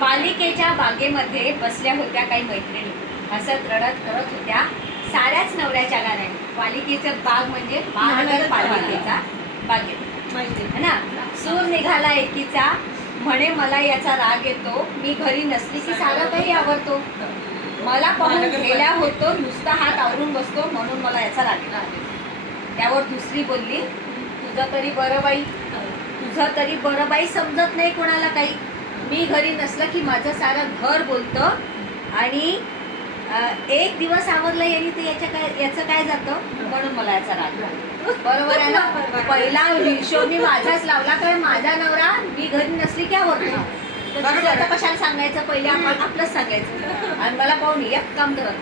पालिकेच्या बागेमध्ये बसल्या होत्या काही मैत्रिणी, हसत रडत करत होत्या साऱ्याच नवऱ्याच्या गाण्याने. पालिकेचं बाग म्हणजे महानगरपालिकेचा बागेत है ना. सूर निघाला एकीचा, म्हणे मला याचा राग येतो, मी घरी नसली की सारं काही आवडतो. मला पाहून गेल्या होतो, नुसता हात आवरून बसतो, म्हणून मला याचा राग येतो. त्यावर दुसरी बोलली, तुझं तरी बरं बाई, तुझं तरी बरं बाई, समजत नाही कोणाला काही. मी घरी नसलं की माझं सारं घर बोलतं आणि एक दिवस आवरलं यांनी ते याचं काय जातं, म्हणून मला याचा राग. बरोबर आहे ना. पहिला हिशोब मी माझाच लावला, कारण माझा नवरा मी घरी नसली की आवडतो. तर कशाला सांगायचं, पहिले आपलंच सांगायचं. आणि मला पाहून एक काम करत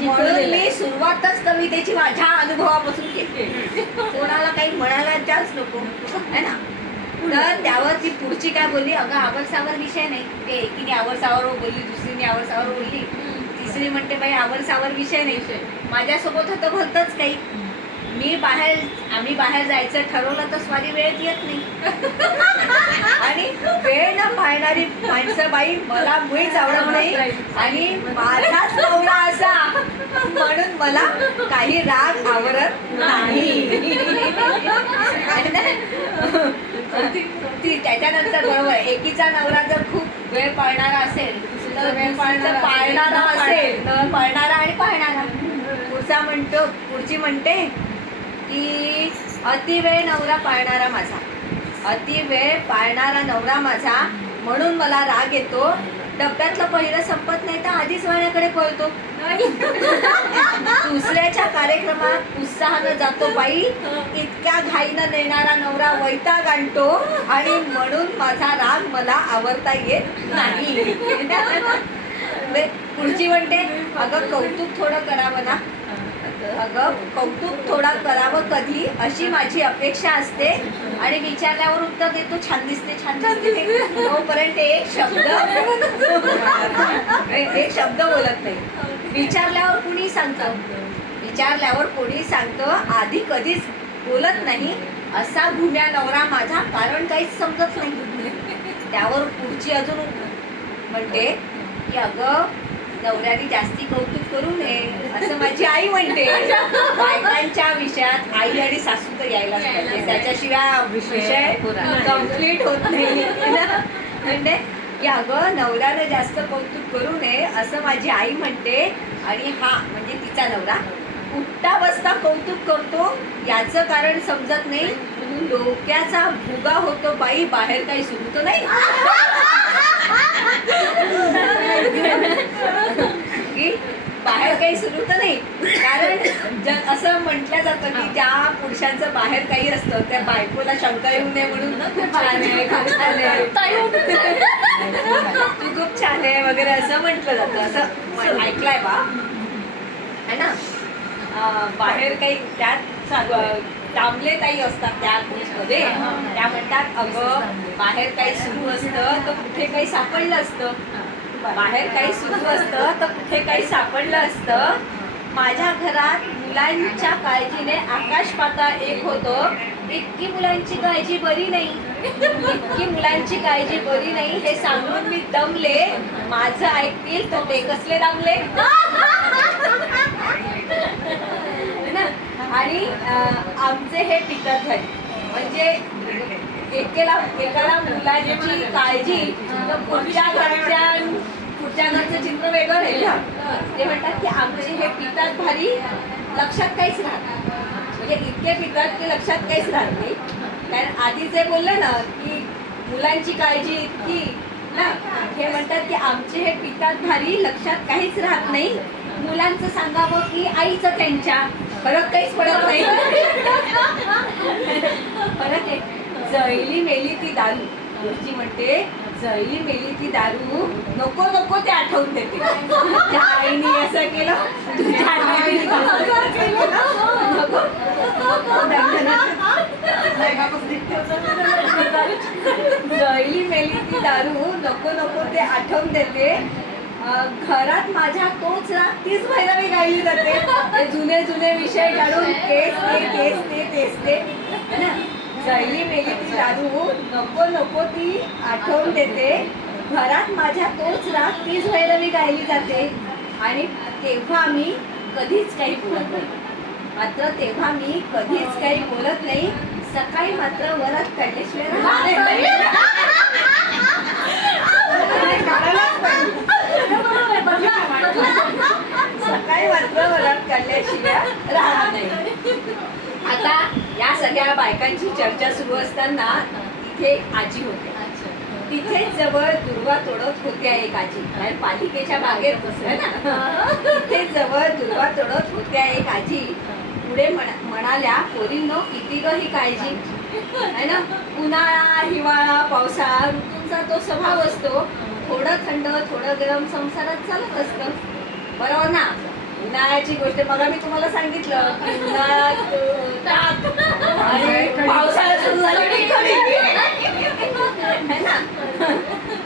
म्हणून मी सुरुवातच कवितेची माझ्या अनुभवापासून केली. कोणाला काही म्हणायला त्याच नको है ना. तर त्यावर ती पुढची काय बोलली, अगं आवडसावर विषय नाही. ते एकीने आवडसावर बोलली, दुसरीने आवडसावर बोलली, तिसरी म्हणते बाई आवडसावर विषय नाही. माझ्यासोबत होतं भलतंच काही. आम्ही बाहेर जायचं ठरवलं तर स्वारी वेळेत येत नाही. आणि वेळ न पाळणारी माणसं बाई मला मुळीच आवडत नाही. आणि माझाच नवरा असा, म्हणून मला काही राग आवडत नाही. त्याच्यानंतर बरोबर, एकीचा नवरा जर खूप वेळ पाळणारा असेल तर पाळणारा असेल तर पाळणारा आणि पाळणारा. पुढची म्हणते की अतिवेळ नवरा पाळणारा माझा, अतिवेळ पाळणारा नवरा माझा, म्हणून मला राग येतो. डब्यातलं पहिलं संपत नाही तर आधीच वाण्याकडे पळतो. दुसऱ्याच्या कार्यक्रमात उत्साहानं जातो बाई, इतक्या घाईनं नेणारा नवरा वैताग आणतो, आणि म्हणून माझा राग मला आवरता येत नाही. पुढची म्हणते, अगं कौतुक थोडं करावं ना, अगं कौतुक थोडा करावं कधी, अशी माझी अपेक्षा असते. आणि विचारल्यावर उत्तर देतो छान दिसते छान दिसते, तोपर्यंत एक शब्द बोलत नाही. विचारल्यावर कोणी सांगतं, आधी कधीच बोलत नाही. असा घुम्या नवरा माझा, कारण काहीच समजत नाही. त्यावर पुढची अजून म्हणते की अगं नवऱ्याने जास्ती कौतुक करू नये, असं माझी आई म्हणते. बायकांच्या विषयात आई आणि सासू तर यायलाच पाहिजे, त्याच्याशिवाय विषय कम्प्लीट होत नाही. म्हणते की अगं नवऱ्यानं जास्त कौतुक करू नये, असं माझी आई म्हणते. आणि हा म्हणजे तिचा नवरा उठता बसता कौतुक करतो, याचं कारण समजत नाही. डोक्याचा भुगा होतो बाई, बाहेर काही सुरू तर नाही. की बाहेर काही सुरू तर नाही, कारण असं म्हटलं जातं की ज्या पुरुषांचं बाहेर काही असतं त्या बायकोला शंका येऊ नये म्हणून खूप छान आहे, खूप छान आहे, तू खूप छान आहे वगैरे असं म्हटलं जातं. असं ऐकलंय बा है ना. बाहेर काही त्यात तांबले ताई असतात त्या मध्ये, त्या म्हणतात अगं बाहेर काही सुरू असतं तर कुठे काही सापडलं असतं, बाहेर काही सुरू असतं तर कुठे काही सापडलं असतं. माझ्या घरात मुलांच्या काळजीने आकाश पाताळ एक होतं. इतकी मुलांची काळजी बरी नाही, इतकी मुलांची काळजी बरी नाही, हे सांगून मी दमले. माझं ऐकतील तर ते कसले दमले. आणि आमचे हे पिकत घरी म्हणजे एकाला मुलांची काळजी, तर पुढच्या घरचं चित्र वेगळं राहिलं. ते म्हणतात की आमचे हे पितात भारी, लक्षात काहीच राहत नाही. म्हणजे इतके पितात की लक्षात काहीच राहत नाही. कारण आधी जे बोलले ना की मुलांची काळजी इतकी ना, हे म्हणतात की आमचे हे पितात भारी, लक्षात काहीच राहत नाही. मुलांचं सांगावं की आईचं त्यांच्या, फरक काहीच पडत नाही. फरक आहे. जळली मेली ती दारू, पुढची म्हणते जळली मेली ती दारू, नको नको ते आठवून देते. त्या आईने असं केलं, तुझ्या आईने जळली मेली ती दारू, नको नको ते आठवून देते. घरात माझ्या तोच राग तीच भैरवी गायली जाते. ते जुने जुने विषय काढून तेच ते ना. जळली मेली ती दारू, नको नको ती आठवून देते. घरात माझ्या तोच राग तीच भैरवी गायली जाते आणि तेव्हा मी कधीच काही बोलत नाही. मात्र तेव्हा मी कधीच काही बोलत नाही. सकाळी मात्र वरात काढल्याशिवाय राहत नाही. सकाळी मात्र वरात काढल्याशिवाय राहत नाही. आता या सगळ्या बायकांची चर्चा सुरू असताना इथे एक आजी होते. तिथेच जवळ दुर्वा तोडत होत्या एक आजी. पालिकेच्या बागेत आहे ना, तिथेच जवळ दुर्वा तोडत होत्या एक आजी. पुढे म्हणाल्या, पोरींनो किती ग ही काळजी आहे ना. उन्हाळा हिवाळा पावसाळा ऋतूंचा तो स्वभाव असतो. थोडं थंड थोडं गरम संसारात चालत असतं, बरोबर ना. उन्हाळ्याची गोष्ट मग मी तुम्हाला सांगितलं की उन्हाळ्यात ताप आणि पावसाळ्यात सुरू झाली की थंडी है ना.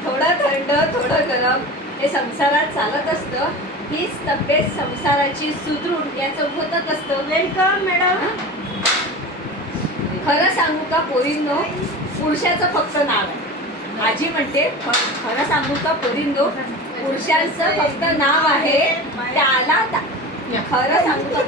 थोडं थंड थोडं गरम हे संसारात चालत असतं. हीच तब्येत संसाराची सुदृढ याचं होतच असतं. Welcome madam. खरं सांगू का पोरींनो, पुरुषाचं फक्त नाव आहे. आजी म्हणते खरं सांगू का पोरींनो, पुरुषांचं फक्त नाव आहे. त्याला खरं सांगू का